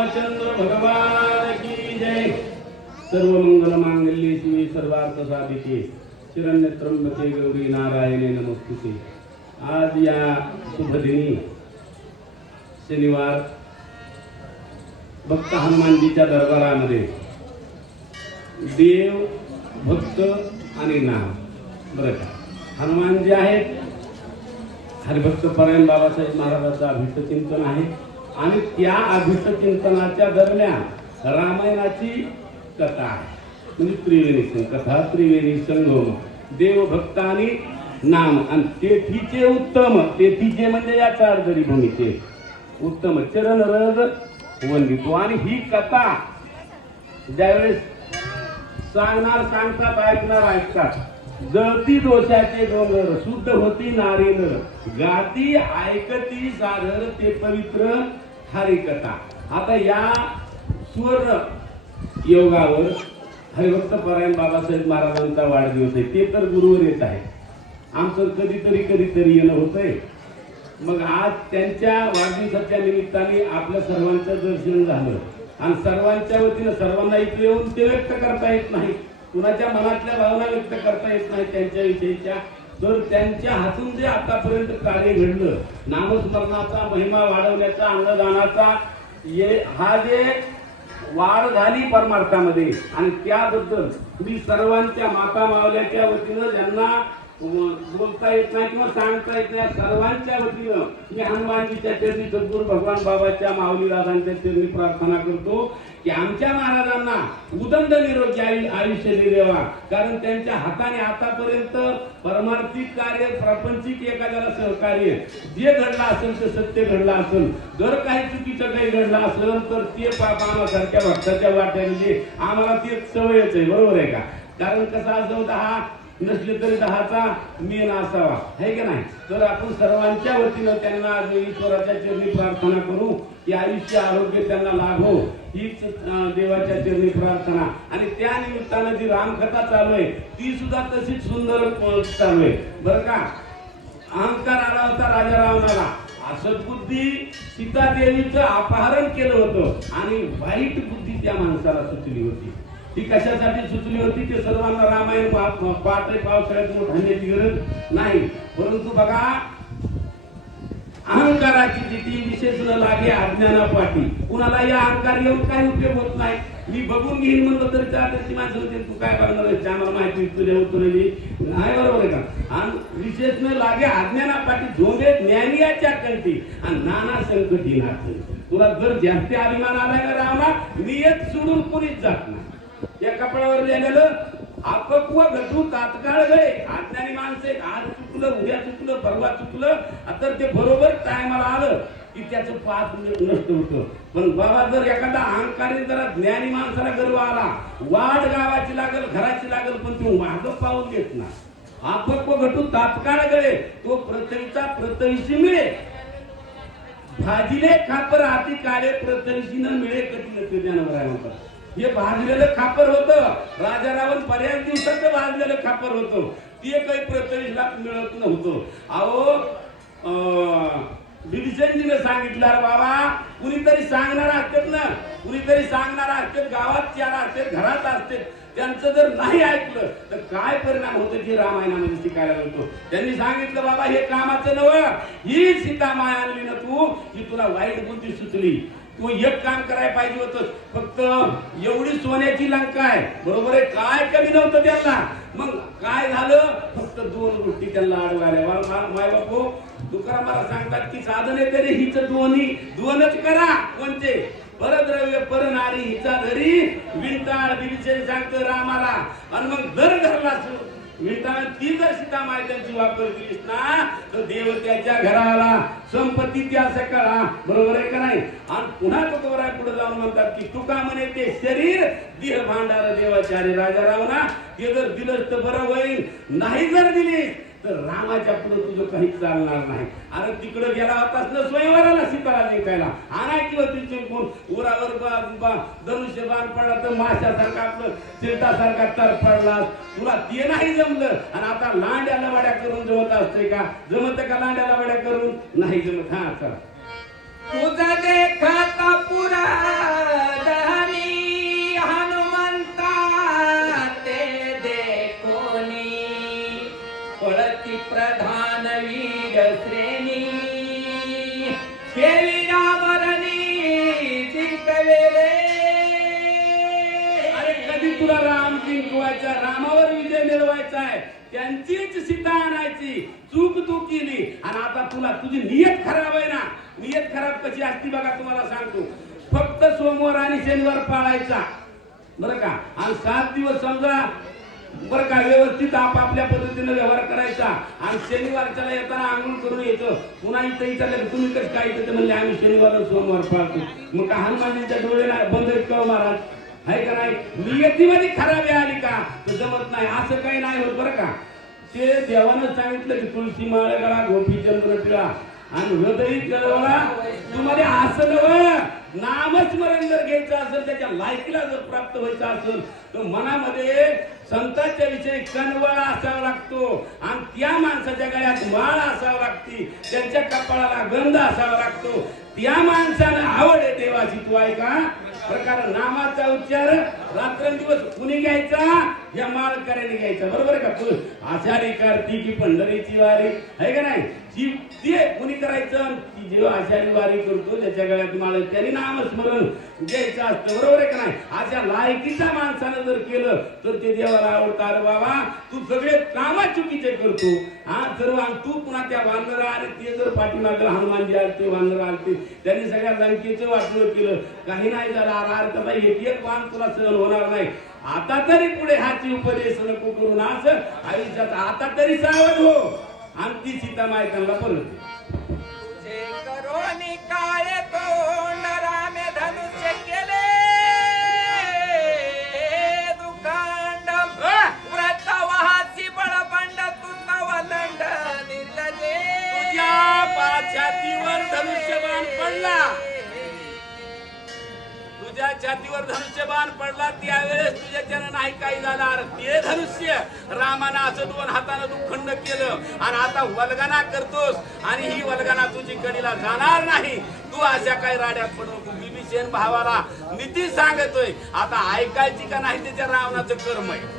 रामचंद्र भगवान की जय। सर्व मंगल मांगल्ये शिवे सर्वार्थ साधिके चिरण्य त्र्यंबके गौरी नारायणे नमस्तुते। आज या शुभदिनी शनिवार भक्त हनुमानजीच्या दरबारामध्ये देव भक्त आणि नाम बरं का? हनुमान जे आहेत हरिभक्त परायण बाबासाहेब महाराजांचं अभिष्ट चिंतन आहे. आणि त्या अभिषचिंतनाच्या दरम्यान रामायणाची कथा आहे. म्हणजे त्रिवेणी संग कथा त्रिवेणी संगम देवभक्तानी आणि नाम आणि तेथीचे उत्तम तेथीचे म्हणजे या चारदरी भूमीचे. उत्तम चरण रज वंदितो. आणि ही कथा ज्यावेळेस सांगणार सांगतात ऐकणार ऐकतात. जळती दोषाचे डोंगर शुद्ध होती नारी गाती ऐकती साधर ते पवित्र. हरिकथा आता या सुवर्ण योगावर हरिभक्त परायण बाबासाहेब महाराजांचा वाढदिवस आहे. ते तर गुरुवर येत आहे. आमचं कधीतरी कधीतरी येणं होतंय. मग आज त्यांच्या वाढदिवसाच्या निमित्ताने आपल्या सर्वांचं दर्शन झालं. आणि सर्वांच्या वतीनं सर्वांना इथे येऊन ते व्यक्त करता येत नाही. कुणाच्या मनातल्या भावना व्यक्त करता येत नाही त्यांच्या विषयीच्या तर त्यांच्या हातून जे आतापर्यंत कार्य घडलं नामस्मरणाचा महिमा वाढवण्याचा अन्नदानाचा ये हा जे वाढ झाली परमार्थामध्ये आणि त्याबद्दल मी सर्वांच्या माता मावल्याच्या वतीनं ज्यांना बोलता येत नाही किंवा सांगता येत नाही. सर्वांच्या वतीनं मी हनुमानजीच्या चरणी सद्गुरू भगवान बाबाच्या माऊलीदादांच्या चरणी प्रार्थना करतो की आमच्या महाराजांना उदंड निरोगी आयु आयुष्य देवा. कारण त्यांच्या हाताने आतापर्यंत परमार्थिक कार्य प्रापंचिक एखाद्याला सहकार्य जे घडलं असेल ते सत्य घडलं असेल. जर काही चुकीचं काही घडलं असेल तर ते पाप आम्हासारख्या भक्ताच्या वाट्याने आम्हाला ते सवयच आहे. बरोबर आहे का? कारण कसा असं होतं हा नसले तरी दहाचा मेन असावा. हे की नाही? तर आपण सर्वांच्या वतीनं त्यांना ईश्वराच्या चरणी प्रार्थना करू. की आयुष्य आरोग्य त्यांना लाभो. हीच देवाच्या चरणी प्रार्थना. आणि त्या निमित्तानं जी रामकथा चालू आहे ती सुद्धा तशीच सुंदर चालू आहे. बरं का? अहंकार आला होता राजा रावणाला. सीता सीतादेवीचं अपहरण केलं होतं. आणि वाईट बुद्धी त्या माणसाला सुचली होती. ती कशासाठी सुचली होती? ते सर्वांना रामायण पाटे पाठ पावसाळ्यात मोठ्याची गरज नाही. परंतु बघा अहंकाराची जिथे विशेष न लागे अज्ञाना पाठी कुणाला या अहंकार येऊन काही उपयोग होत नाही. मी बघून घेईन म्हणलं तरी त्याची माणसं होते तू काय बघणार चॅनल माहिती तुझ्या उत्तरेली नाही बरोबर आहे का? आणि विशेष न लागे अज्ञाना पाठी झोंबे ज्ञानियाच्या कंठी आणि नाना संकटी नाचते तुला जर जास्ती अभिमान आलाय ना रावणा नियत सोडून कोणीच जात नाही. या कपड्यावर लिहिलेलं अपक्व घटू तात्काळ गळे. अज्ञानी माणसे आज चुकलं उद्या चुकलं परवा चुकलं. तर ते बरोबर टायमाला आलं की त्याचं पाच नष्ट होतं पण बाबा जर एखादा अहंकारी जरा ज्ञानी माणसाला गर्व आला वाट गावाची लागल घराची लागल पण तो मार्ग पाहून घेत ना अपक्व घटू तात्काळ गळे. तो प्रथवीचा प्रथविशी मिळे. भाजीले खापर हाती काळे न मिळे कधी ते जनावर आहे म्हणतात. हे भाजलेलं खापर होतं. राजा रावण बऱ्याच दिवसाचं भाजलेलं खापर होतं. ते काही प्रथविशला मिळत नव्हतं. अहो अं, सांगितलं बाबा कुणीतरी सांगणार असतात ना कुणीतरी सांगणार असतात गावात चार असतात घरात असतात. त्यांचं जर नाही ऐकलं तर काय परिणाम होतो हे रामायणामध्ये शिकायला मिळतो? त्यांनी सांगितलं बाबा हे कामाचं नव ही सीता माया आणली ना तू ही तुला वाईट बुद्धी सुचली. तू एक काम करायला पाहिजे होतं. फक्त एवढी सोन्याची लंका आहे. बरोबर आहे? काय कमी नव्हतं त्यांना. मग काय झालं? फक्त दोन गोष्टी त्यांना अडवायला माय बापू तुकाराम मला सांगतात की साधन आहे तरी हिच दोन्ही. दोनच करा. कोणते परद्रव्य पर नारी हिचा धरी विंटाळ बिविचे सांगतो रामाला. आणि मग दर धरला विंटाळ ती जर सीता माहित्यांची वापर केलीस ना तर देव त्याच्या घराला संपत्ती त्या सकाळा. बरोबर आहे का नाही? आणि पुन्हा तुकोबरा पुढे जाऊन म्हणतात की तुका म्हणे ते शरीर देह भांडार देवाचार्य राजा रावना ते जर दिलंस तर बरं होईल. नाही जर दिली तर रामाच्या पुढे तुझं काहीच चालणार नाही. अरे तिकडे गेला होतास ना स्वयंवराला सीताला जिंकायला आणायची होती कोण उरावर धनुष्य बाण पडला तर माशासारखा आपलं चिलटासारखा तर पडला. तुला ते नाही जमलं. आणि आता लांड्या लवाड्या करून जमत असते का? जमत का लांड्या लवाड्या करून? नाही जमत. हा चला. तुझा जिंकवायचा रामावर विजय मिळवायचा आहे. त्यांचीच सीता आणायची. चूक तू केली. आणि आता तुला तुझी नियत खराब आहे ना. नियत खराब कशी असती बघा तुम्हाला सांगतो. फक्त सोमवार आणि शनिवार पाळायचा. बरं का? आणि सात दिवस समजा बरं का व्यवस्थित आपापल्या पद्धतीनं व्यवहार करायचा. आणि शनिवारच्याला येताना आंघोळ करून यायचं. पुन्हा इथं विचारलं तुम्ही कसं काय इथं म्हणले आम्ही शनिवार सोमवार पाळतो. मग का हनुमानजींच्या डोळे बंद आहेत हो महाराज? आहे का नाही? नियतीमध्ये खराबी आली का? तर जमत नाही. असं काही नाही होत बरं का? ते देवानं सांगितलं की तुलसी माळ करा गोपी चंद्र पिळा. आणि हृदय कळवळा तुम्हाला असं नवं नामस्मरण जर घ्यायचं असेल त्याच्या लायकीला जर प्राप्त व्हायचं असेल तर मनामध्ये संतांच्या विषयी कनवळा असावा लागतो. आणि त्या माणसाच्या गळ्यात माळ असावं लागती. त्यांच्या कपाळाला गंध असावा लागतो. त्या माणसानं आवड आहे देवाची. तू ऐका प्रकार नामाचा उच्चार रात्रंदिवस कुणी घ्यायचा? या माळकऱ्याने घ्यायचा. बरोबर आहे का? आषाढी कार्तिकी पंढरीची वारी. आहे का नाही? जी ते कुणी करायचं ती जेव्हा आषाढी वारी करतो त्याच्या गळ्यात माळ त्याने नामस्मरण घ्यायचं असतं. बरोबर आहे का नाही? अशा लायकीच्या माणसानं जर केलं तर ते देवाला आवडतात. बाबा तू सगळे कामा चुकीचे करतो. हा सर्व तू पुन्हा त्या वानरा आणि ते जर पाठीमागं हनुमानजी आलते वानर आलते त्यांनी सगळ्या लंकेचं वाटलं केलं. काही नाही झालं. अरे आर तर बाई एक वान तुला सहन होणार नाही आता तरी पुढे हाची उपदेश नको करून असं आयुष्यात आता तरी सावध हो आणि ती सीता मायकांना परत दे. छातीवर धनुष्य बाण पडला त्यावेळेस तुझ्याच्यानं नाही काही झालं? अरे ते धनुष्य. रामानं असं दोन हातानं दुखंड केलं. आणि आता वल्गना करतोस आणि ही वल्गना तुझी कडीला जाणार नाही. तू अशा काही राड्यात पडू नको. बिभीषण भावाला नीती सांगतोय आता ऐकायची का नाही त्याच्या रावणाचं कर्म आहे?